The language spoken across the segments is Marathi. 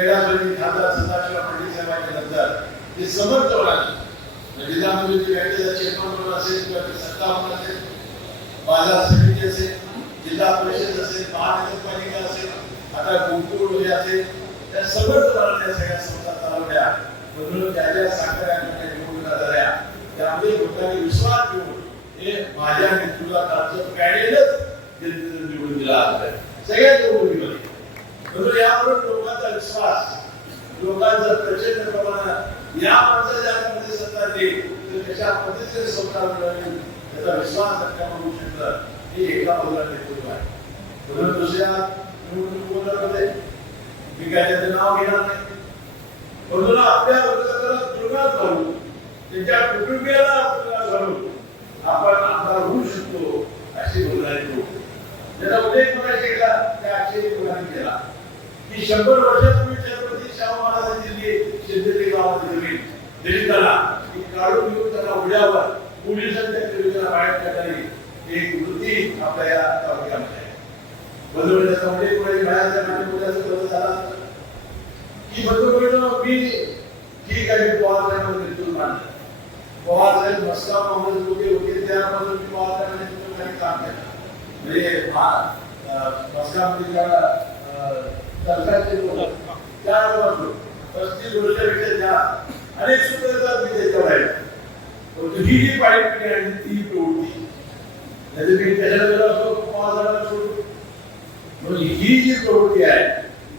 कैलासवासी खासदार सदाशिव पाटील साहेबांच्या नंतर ते समर्थ होणार. बँकेचा चेअरमन असेल किंवा ते सत्ता असेल बाजार समिती असेल जिल्हा परिषद असेल महानगरपालिका असेल आता गोकुळ वगैरे असेल त्या समर्थ सगळ्या संस्था चालवल्या. म्हणून ज्या ज्या साखर निवडणुका झाल्या त्यामध्ये लोकांनी विश्वास घेऊन हे माझ्या नेतृत्वाखालचं पॅनेलच निवडून दिला आहे. सगळ्या निवडणुकीमध्ये म्हणून यावरून लोकांचा विश्वास. लोकांचा प्रचंड प्रमाणात. या माणसाच्या हातामध्ये सत्ता देईल तर त्याच्या पद्धतीने सत्ता मिळावी त्याचा विश्वास आपल्या म्हणू शकतं हे एका बाजूला नेतृत्व आहे. म्हणून दुसऱ्या निवडणूक बोलण्यामध्ये मी काय त्याचं नाव घेणार नाही. म्हणून आपल्या वर्गाला तुरुंगात घालू त्यांच्या कुटुंबियाला तुरुंगात घालू की शंभर वर्षापूर्वी छत्रपती शाहू महाराजांनी दिली सिद्धेश्वरी गावात ज़मीन दलिताला ती काढून घेऊन त्याला उड्यावर पोलिसांच्या विरोधाला बाहेर काढणारी एक वृत्ती आपल्या या तालुक्यामध्ये आहे बंधुमित्राचा उल्लेख कोणी बाहेरच्या माध्यमातून करत झाला की बंधुमित्र मी ठीक आहे पवार साहेबांना नेतृत्व मानलं पवार साहेब मस्का मोहम्मद लोके होते त्यापासून मी पवार नेतृत्वाखाली काम केलं म्हणजे मस्कामध्ये ज्या सरकारचे लोक. चार वर्ष पस्तीस वर्षापेक्षा अनेक सूत्रधार मी त्याच्यावर आहे. परंतु ही जी पाईप आणि ती प्रवृत्ती त्याचे मी गेलो असतो म्हणून ही जी प्रवृत्ती आहे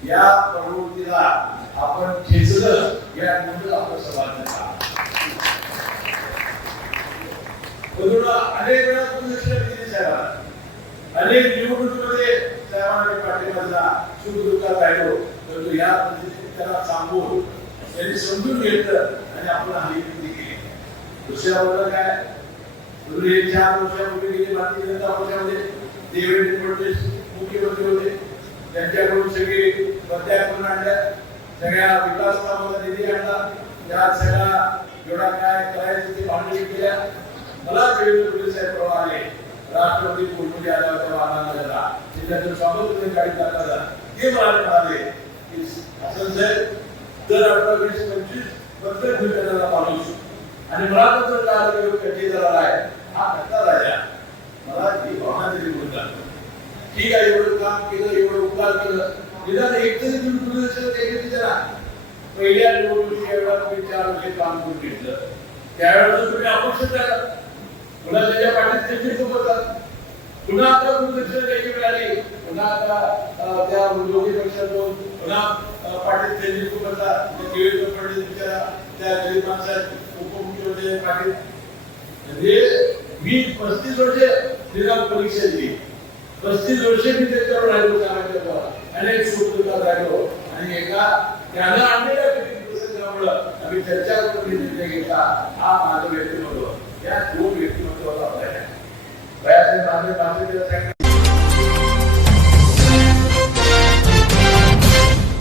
या प्रवृत्तीला आपण खेचलं या म्हणून समाज म्हणून अनेक वेळा तुम्ही लक्ष साहेबांना अनेक निवडणुकीमध्ये साहेबांना पाठिंबा सुखदुःखात राहिलो परंतु या पद्धतीने त्याला सांगून त्यांनी समजून घेतलं आणि आपण हल्ली केली. दुसऱ्या बाजूला काय? तुम्ही हे चार वर्षापूर्वी गेली भारतीय जनता पक्षामध्ये देवेंद्र फडणवीस मुख्यमंत्री होते. त्यांच्याकडून सगळी पत्त्या करून आणल्या. सगळ्या विकास कामाला निधी आणला. त्यात सगळ्या जेवढा काय करायचं ते भांडणी केल्या मला देवेंद्र फडणवीस साहेब प्रवाह आले. राष्ट्रपती कोणमध्ये आला होता वाहनाला ते त्यांचं स्वागत करून गाडी टाकला ते मला म्हणाले की हसन साहेब दर अठरा वीस पंचवीस प्रत्येक गुजराताला माणूस आणि मला तर काय कठी झाला आहे हा कट्टा राजा मला ती भावना दिली बोलतात ठीक आहे एवढं काम केलं एवढं उपकार केलं. निदान एक तरी तुम्ही दूरदर्शन केली जरा पहिल्या निवडणुकीच्या वेळेला तुम्ही चार वर्षे काम करून घेतलं. त्यावेळेला तुम्ही अपक्ष करा पुन्हा त्याच्या पाठीत त्याची सोबत पुन्हा आता दूरदर्शन द्यायची मिळाली. पुन्हा आता त्या दोघी पक्षातून पुन्हा पाठीत पाटील त्यांची सोबत देवेंद्र फडणवीस त्या गरीब माणसात उपमुख्यमंत्री पाठीत. म्हणजे मी पस्तीस वर्ष निदान परीक्षा दिली. पस्तीस वर्ष मी त्याच्यावर राहिलो सांगायचं अनेक सुखदुःखात राहिलो आणि एका त्यानं आणलेल्या प्रसंगामुळं आम्ही चर्चा करून निर्णय घेतला. हा माझं व्यक्तिमत्व. या दोन व्यक्तिमत्वाला आपल्याला वयाचे माझे माझे सांगितलं